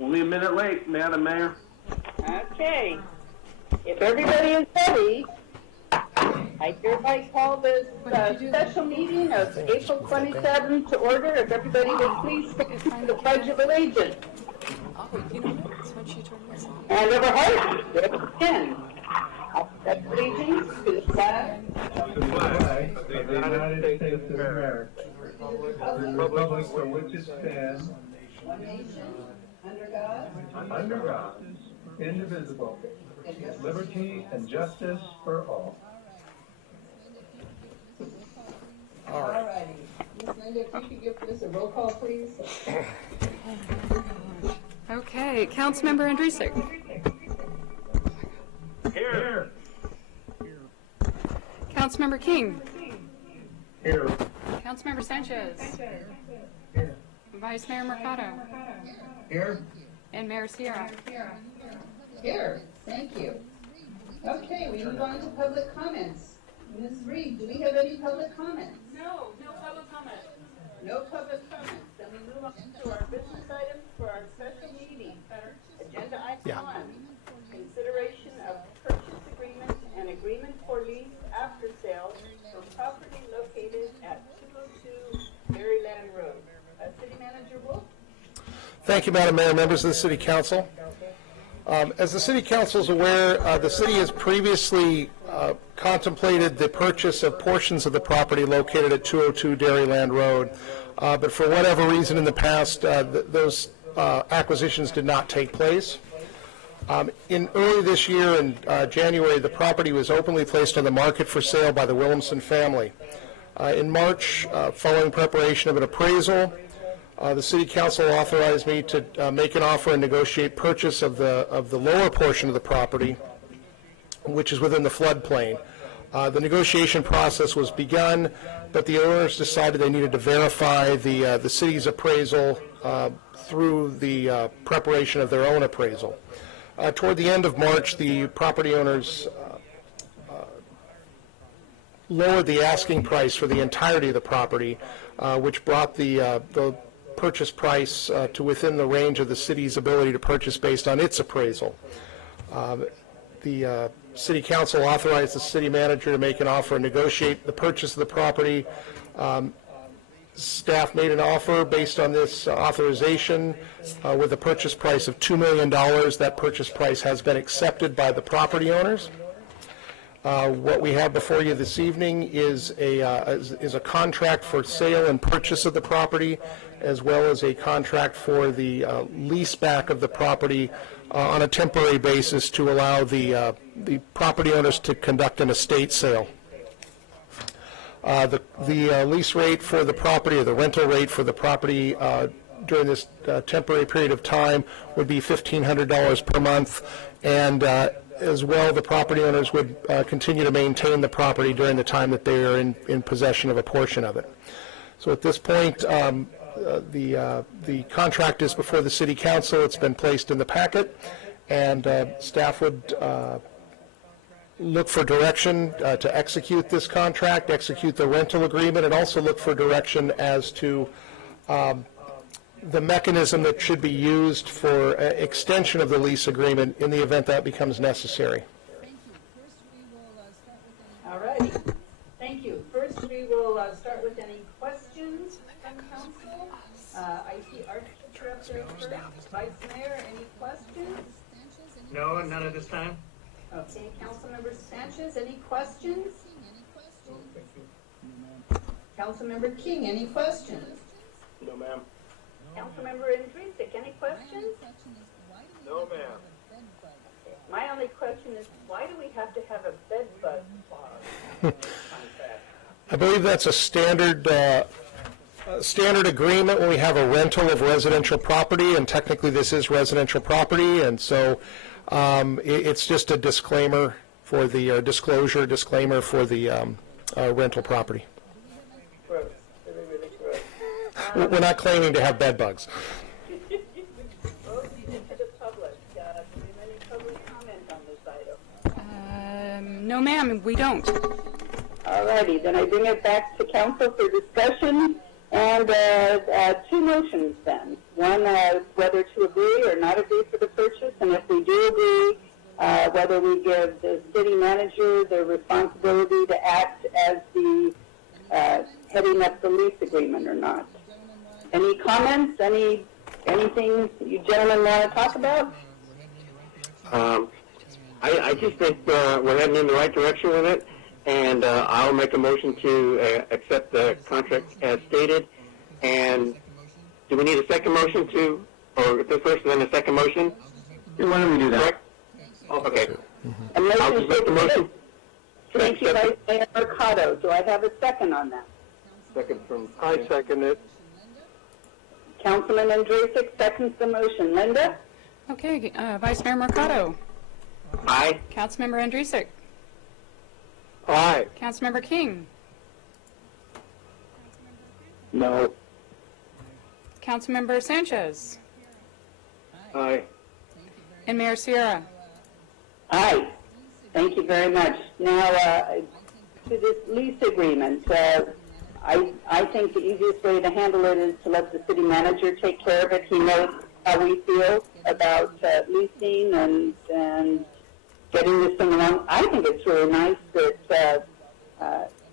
Only a minute late, Madam Mayor. Okay. If everybody is ready, I hereby call this special meeting of April 27th to order. If everybody would please stand for the Pledge of Allegiance. Oh, you know what? That's when she turned this on. And of our hearts, let's begin. I pledge allegiance to the flag of the United States of America, the republic for which it stands, one nation, under God, indivisible, liberty and justice for all. All righty. Ms. Linda, if you could give this a roll call, please. Okay, Councilmember Andrusik. Here. Councilmember King. Here. Councilmember Sanchez. Here. Vice Mayor Mercado. Here. And Mayor Sierra. Here. Thank you. Okay, we move on to public comments. Ms. Reed, do we have any public comments? No public comment. No public comments. Then we move on to our business items for our special meeting. Agenda item 1, consideration of purchase agreement and agreement for lease after sale for property located at 202 Maryland Road. City Manager Wolf? Thank you, Madam Mayor, members of the City Council. As the City Council is aware, the City has previously contemplated the purchase of portions of the property located at 202 Dairyland Road, but for whatever reason in the past, those acquisitions did not take place. In early this year, in January, the property was openly placed on the market for sale by the Williamson family. In March, following preparation of an appraisal, the City Council authorized me to make an offer and negotiate purchase of the lower portion of the property, which is within the floodplain. The negotiation process was begun, but the owners decided they needed to verify the city's appraisal through the preparation of their own appraisal. Toward the end of March, the property owners lowered the asking price for the entirety of the property, which brought the purchase price to within the range of the city's ability to purchase based on its appraisal. The City Council authorized the city manager to make an offer and negotiate the purchase of the property. Staff made an offer based on this authorization with a purchase price of $2 million. That purchase price has been accepted by the property owners. What we have before you this evening is a contract for sale and purchase of the property, as well as a contract for the lease back of the property on a temporary basis to allow the property owners to conduct an estate sale. The lease rate for the property, or the rental rate for the property during this temporary period of time would be $1,500 per month, and as well, the property owners would continue to maintain the property during the time that they are in possession of a portion of it. So at this point, the contract is before the City Council. It's been placed in the packet, and staff would look for direction to execute this contract, execute the rental agreement, and also look for direction as to the mechanism that should be used for extension of the lease agreement in the event that becomes necessary. All righty. Thank you. First, we will start with any questions from council. I see Architecture up there first. Vice Mayor, any questions? No, none at this time. Okay, Councilmember Sanchez, any questions? Councilmember King, any questions? No, ma'am. Councilmember Andrusik, any questions? No, ma'am. My only question is, why do we have to have a bed bug clause? I believe that's a standard agreement when we have a rental of residential property, and technically this is residential property, and so it's just a disclaimer for the disclaimer for the rental property. Gross. Really, really gross. We're not claiming to have bed bugs. Open to the public. Do we have any public comment on this item? No, ma'am, we don't. All righty, then I bring it back to council for discussion, and two motions then. One, whether to agree or not agree for the purchase, and if we do agree, whether we give the city manager the responsibility to act as the heading up the lease agreement or not. Any comments? Anything you gentlemen want to talk about? I just think we're heading in the right direction with it, and I'll make a motion to accept the contract as stated. And do we need a second motion to, or the first and then a second motion? Why don't we do that? Correct? Okay. A motion I'll just make the motion. Thank you, Vice Mayor Mercado. Do I have a second on that? Second from. I second it. Councilman Andrusik seconds the motion. Linda? Okay, Vice Mayor Mercado. Aye. Councilmember Andrusik. Aye. Councilmember King. No. Councilmember Sanchez. Aye. And Mayor Sierra. Aye. Thank you very much. Now, to this lease agreement, I think the easiest way to handle it is to let the city manager take care of it. He knows how we feel about leasing and getting this thing along. I think it's really nice that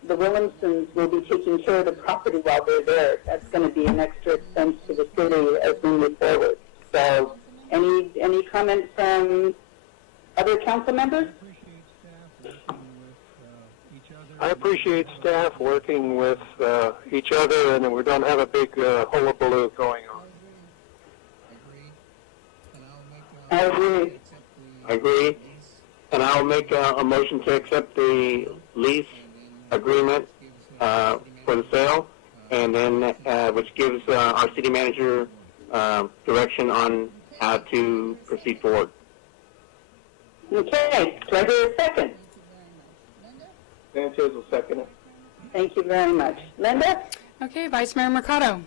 the Williamsons will be taking care of the property while they're there. That's going to be an extra expense to the city as we move forward. So, any comments from other council members? I appreciate staff working with each other, and we don't have a big hullabaloo going on. I agree. I agree. And I'll make a motion to accept the lease agreement for the sale, and then which gives our city manager direction on how to proceed forward. Okay. Do I hear a second? Sanchez will second it. Thank you very much. Linda? Okay, Vice Mayor Mercado.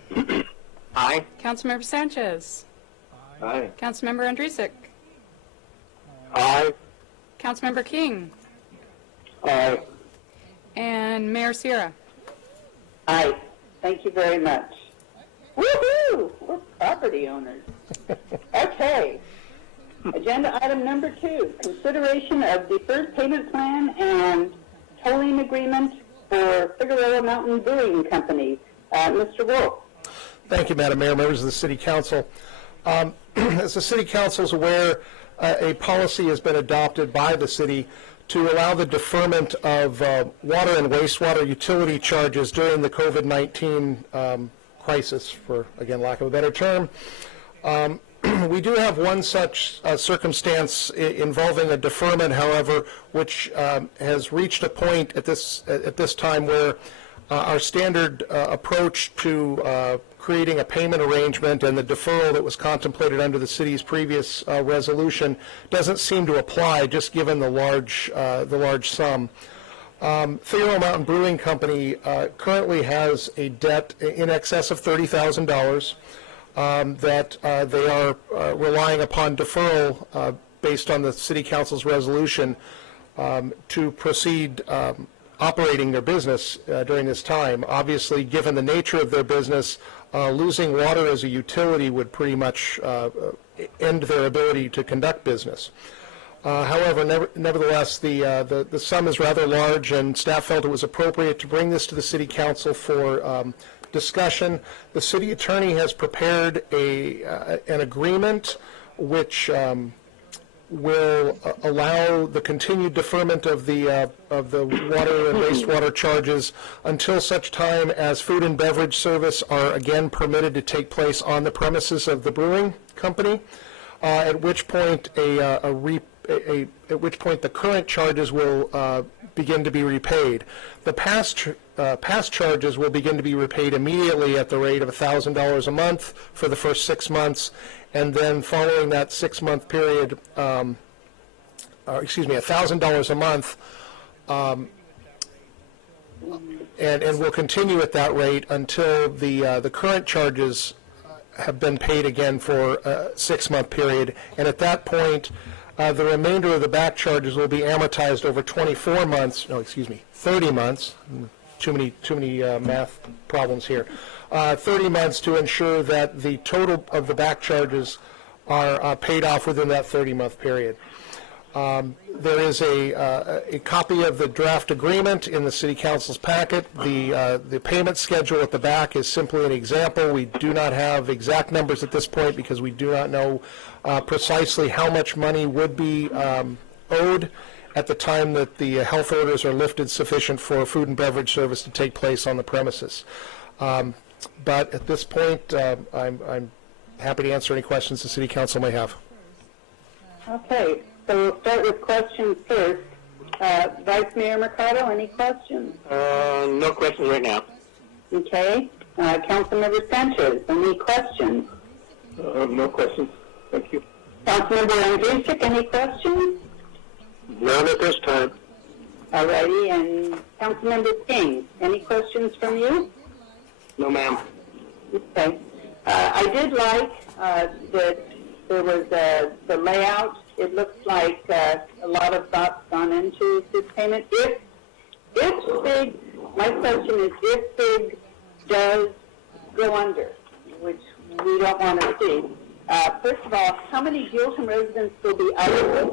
Aye. Councilmember Sanchez. Aye. Councilmember Andrusik. Aye. Councilmember King. Aye. And Mayor Sierra. Aye. Thank you very much. Woohoo! We're property owners. Okay. Agenda item number 2, consideration of deferred payment plan and tolling agreement for Figueroa Mountain Brewing Company. Mr. Wolf. Thank you, Madam Mayor, members of the City Council. As the City Council is aware, a policy has been adopted by the city to allow the deferment of water and wastewater utility charges during the COVID-19 crisis, for, again, lack of a better term. We do have one such circumstance involving a deferment, however, which has reached a point at this time where our standard approach to creating a payment arrangement and the deferral that was contemplated under the city's previous resolution doesn't seem to apply, just given the large sum. Figueroa Mountain Brewing Company currently has a debt in excess of $30,000 that they are relying upon deferral based on the City Council's resolution to proceed operating their business during this time. Obviously, given the nature of their business, losing water as a utility would pretty much end their ability to conduct business. However, nevertheless, the sum is rather large, and staff felt it was appropriate to bring this to the City Council for discussion. The city attorney has prepared an agreement which will allow the continued deferment of the water and wastewater charges until such time as food and beverage service are again permitted to take place on the premises of the brewing company. At which point the current charges will begin to be repaid. The past charges will begin to be repaid immediately at the rate of $1,000 a month for the first 6 months, and then following that 6-month period, $1,000 a month, and will continue at that rate until the current charges have been paid again for a 6-month period, and at that point, the remainder of the back charges will be amortized over 30 months. too many math problems here. 30 months to ensure that the total of the back charges are paid off within that 30-month period. There is a copy of the draft agreement in the City Council's packet. The payment schedule at the back is simply an example. We do not have exact numbers at this point because we do not know precisely how much money would be owed at the time that the health orders are lifted sufficient for food and beverage service to take place on the premises. But at this point, I'm happy to answer any questions the City Council may have. Okay, so we'll start with questions first. Vice Mayor Mercado, any questions? No questions right now. Okay. Councilmember Sanchez, any questions? No questions. Thank you. Councilmember Andrzejczyk, any questions? None at this time. All righty, and Councilmember King, any questions from you? No, ma'am. Okay. I did like that there was the layout. It looks like a lot of thought's gone into this payment. If FIG, my question is, if FIG does go under, which we don't want to see, first of all, how many Buellton residents will be out of this?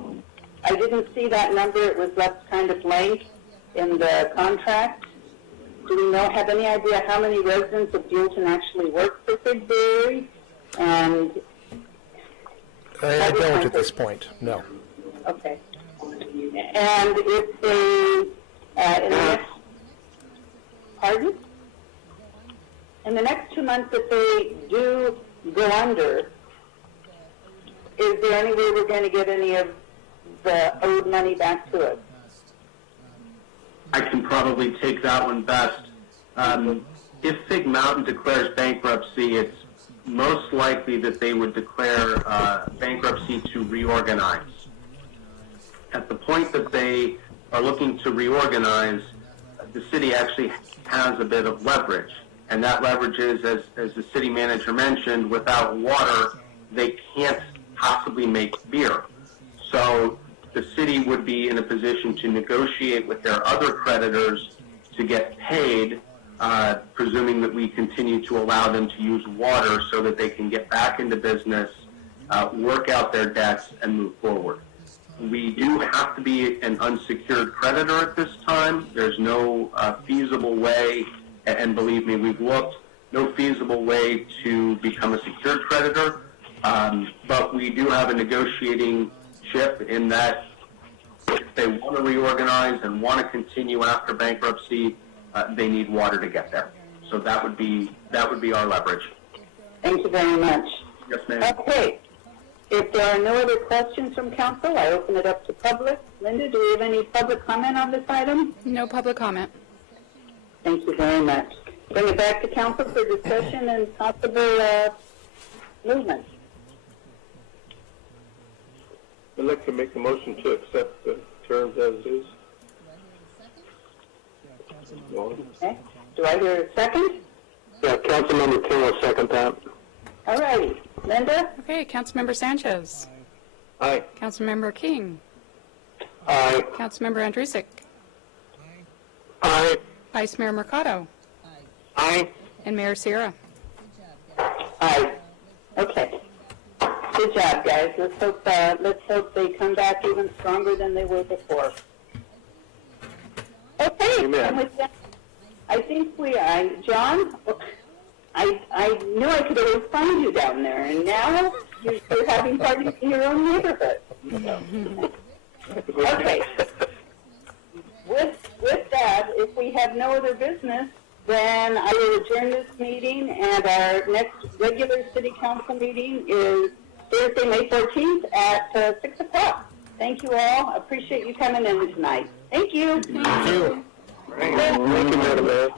I didn't see that number. It was left kind of blank in the contract. Do we have any idea how many residents of Buellton actually work for FIG Brewery? And I don't at this point, no. okay. And if they, in the next, pardon? In the next 2 months, if they do go under, is there any way we're going to get any of the owed money back to us? I can probably take that one best. If Fig Mountain declares bankruptcy, it's most likely that they would declare bankruptcy to reorganize. At the point that they are looking to reorganize, the city actually has a bit of leverage. And that leverage is, as the city manager mentioned, without water, they can't possibly make beer. So the city would be in a position to negotiate with their other creditors to get paid, presuming that we continue to allow them to use water so that they can get back into business, work out their debts, and move forward. We do have to be an unsecured creditor at this time. There's no feasible way, and believe me, we've looked, no feasible way to become a secured creditor, but we do have a negotiating chip in that if they want to reorganize and want to continue after bankruptcy, they need water to get there. So that would be our leverage. Thank you very much. Yes, ma'am. Okay. If there are no other questions from council, I open it up to public. Linda, do we have any public comment on this item? No public comment. Thank you very much. Bring it back to council for discussion and possible movement. I'd like to make a motion to accept the terms as is. Okay. Do I hear a second? Yeah, Councilmember King will second that. All righty. Linda? Okay, Councilmember Sanchez. Aye. Councilmember King. Aye. Councilmember Andrzejczyk. Aye. Vice Mayor Mercado. Aye. And Mayor Sierra. Aye. Okay. Good job, guys. Let's hope they come back even stronger than they were before. Okay. Amen. And with that, I think John, I knew I could always find you down there, and now you're having parties in your own neighborhood. Okay. With that, if we have no other business, then I will adjourn this meeting, and our next regular city council meeting is Thursday, May 14th at 6 o'clock. Thank you all. Appreciate you coming in tonight. Thank you. Thank you. Thank you, Madam Mayor.